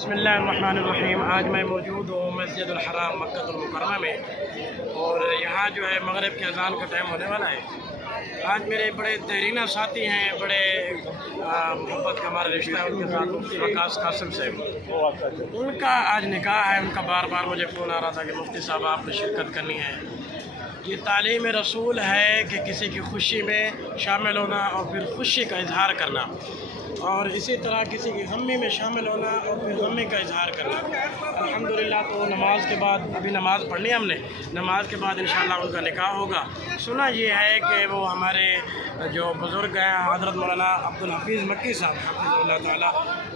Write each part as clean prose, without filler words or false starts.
बिस्मिल्लाहिर्रहमानिर्रहीम। आज मैं मौजूद हूँ मस्जिद अल हराम मक्का मुकरमा में और यहाँ जो है मगरिब के अज़ान का टाइम होने वाला है। आज मेरे बड़े तहरीना साथी हैं, बड़े मोहब्बत का हमारा रिश्ता है उनके साथ, मुफ्ती वकास कासिम साहब। उनका आज निकाह है। उनका बार बार मुझे फ़ोन आ रहा था कि मुफ्ती साहब आपने शिरकत करनी है। ये तालीम रसूल है कि किसी की खुशी में शामिल होना और फिर खुशी का इजहार करना, और इसी तरह किसी की गमी में शामिल होना और फिर गमी का इजहार करना। अल्हम्दुलिल्लाह तो नमाज के बाद, अभी नमाज़ पढ़नी हमने, नमाज के बाद इंशाअल्लाह उनका निकाह होगा। सुना ये है कि वो हमारे जो बुज़ुर्ग हैं हज़रत मौलाना अब्दुल हफीज़ मक्की साहब हफ़िज़हुल्लाह ताला,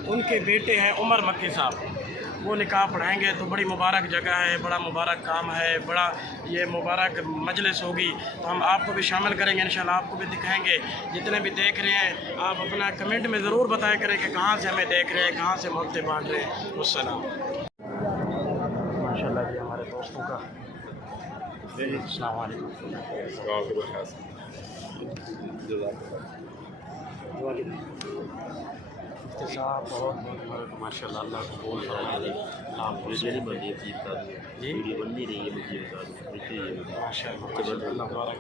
उनके बेटे हैं उमर मक्की साहब, वो निकाह पढ़ाएंगे। तो बड़ी मुबारक जगह है, बड़ा मुबारक काम है, बड़ा ये मुबारक मजलिस होगी। तो हम आपको भी शामिल करेंगे इंशाल्लाह, आपको भी दिखाएंगे। जितने भी देख रहे हैं आप अपना कमेंट में ज़रूर बताया करें कि कहाँ से हमें देख रहे हैं, कहाँ से मोहब्बतें बांट रहे हैं। वस्सलाम। माशाल्लाह जी हमारे दोस्तों का। अस्सलाम वालेकुम। मुफ्ती साहब बहुत बहुत माशाल्लाह, अल्लाह को बोल आप जी वीडियो बन नहीं रही है माशाल्लाह, अल्लाह मुबारक